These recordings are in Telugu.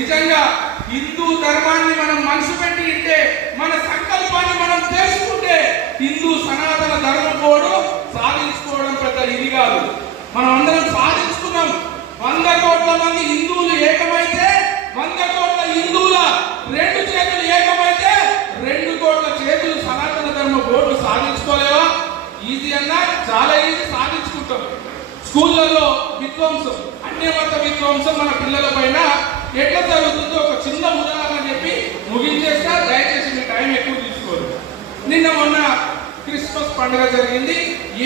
నిజంగా హిందూ ధర్మాన్ని మనం మనసు పెట్టి ఉంటే, మన సంకల్పాన్ని మనం తెలుసుకుంటే హిందూ సనాతన ధర్మం కోడు సాధించుకోవడం పెద్ద ఇది కాదు. మనం అందరం సాధించుకున్నాం. 100 కోట్ల మంది హిందువులు ఏకమైతే, 100 కోట్ల హిందువుల 2 చేతులు ఏకమైతే 2 కోట్ల చేతులు సనాతన ధర్మ కోడు సాధించుకోలేవా? ఈజీ అన్నా, చాలా ఈజీ, సాధించుకుంటాం. స్కూళ్ళలో విధ్వంసం, అన్యమత విధ్వంసం మన పిల్లల పైన ఎట్లా జరుగుతుందో ఒక చిన్న ఉదాహరణ చెప్పి ముగించేస్తా. దయచేసి మీ టైం ఎక్కువ తీసుకోరు. నిన్న మొన్న క్రిస్మస్ పండుగ జరిగింది.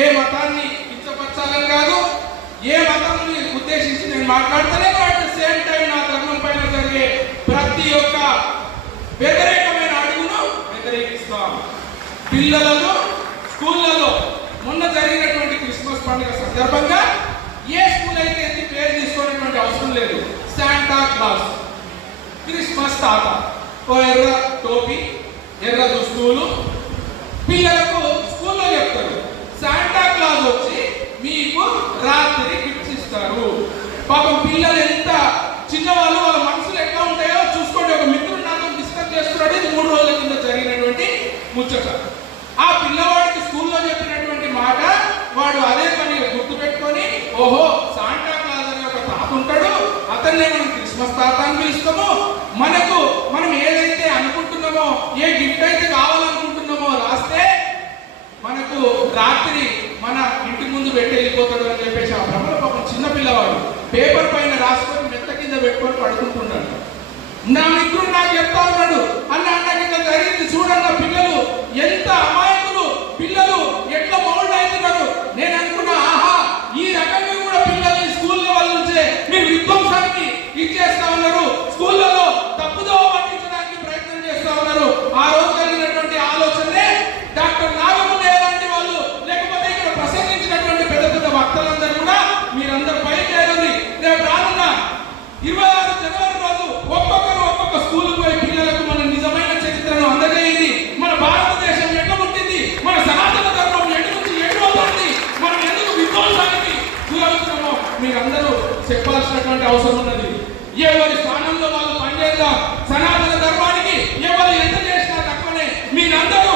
ఏ మతాన్ని కించపరచాలని కాదు, ఏ మతాన్ని ఉద్దేశించి నేను మాట్లాడతలేను. అట్ ద సేమ్ టైం నా ధర్మం పైన జరిగే ప్రతి ఒక్క వ్యతిరేకమైన అడుగును వ్యతిరేకిస్తాం. పిల్లలను స్కూళ్ళలో మొన్న జరిగినటువంటి క్రిస్మస్ పండుగ సందర్భంగా ఏ స్కూల్ అయితే ఎందుకు పేరు తీసుకోవడానికి అవసరం లేదు. శాంటా క్లాస్, క్రిస్మస్ తాత, ఓ ఎర్ర టోపీ, ఎర్ర దుస్తులు, పిల్లలకు స్కూల్లో చెప్తారు. శాంటా క్లాస్ వచ్చి మీకు రాత్రి గిఫ్ట్స్ ఇస్తారు. పాపం పిల్లలు ఎంత చిన్నవాళ్ళు, వాళ్ళ మనసులు ఎట్లా ఉంటాయో చూసుకోండి. ఒక మిత్రుడు నాతో డిస్కస్ చేస్తున్నాడు. ఇది 3 రోజుల కింద జరిగినటువంటి ముచ్చట. ఆ పిల్లవాడికి స్కూల్లో చెప్పినటువంటి మాట వాడు అదే పని గుర్తు పెట్టుకొని, ఓహో శాంటా క్లాస్ అనే ఒక తాత ఉంటాడు, అతన్నే మనం క్రిస్మస్ తాత అని పిలుస్తాము. మనం ఏదైతే అనుకుంటున్నామో, ఏ గిఫ్ట్ అయితే కావాలనుకుంటున్నామో రాస్తే మనకు రాత్రి మన ఇంటి ముందు పెట్టి వెళ్ళిపోతాడు అని చెప్పేసి ఆ భ్రమలో పాపం చిన్న పిల్లవాడు పేపర్ పైన రాసుకొని మెత్త కింద పెట్టుకొని పడుకుంటున్నాడు. నా మిత్రుడు నాకు చెప్తా ఉన్నాడు, అన్న కింద జరిగింది చూడన్న, పిల్లలు ఎంత అమాయకులు, పిల్లలు ఎట్లా మౌల్డ్ అవుతున్నారు. నేను అనుకున్నా, ఆహా, ఈ రకంగా కూడా పిల్లల్ని స్కూల్ లెవెల్ నుంచే మీరు విధ్వంసానికి ఇచ్చేస్తా ఉన్నారు, స్కూళ్ళలో తప్పుదో పట్టించడానికి ప్రయత్నం చేస్తా ఉన్నారు. ఆ రోజు కలిగినటువంటి ఆలోచనే డాక్టర్ నాగముండే లాంటి వాళ్ళు, లేకపోతే ఇక్కడ ప్రసంగించినటువంటి పెద్ద పెద్ద వక్తలందరూ కూడా మీరందరూ బయలుదేరండి. రేపు రానున్న 26 జనవరి రోజు ఒక్కొక్క స్కూల్కి పోయి పిల్లలకు మన నిజమైన చరిత్రను అందజేయండి. మన భారతదేశం ఎట్లా పుట్టింది, మన సనాతన ధర్మం ఎటు నుంచి ఎటు అవుతుంది, మనం ఎందుకు విధ్వంసానికి గురవుతున్నామో మీరందరూ చెప్పాల్సినటువంటి అవసరం ఉన్నది. ఎవరి స్థానంలో వాళ్ళు పనిచేద్దాం. సనాతన ధర్మానికి ఎవరు ఎంత చేసినా తక్కువనే. మీరందరూ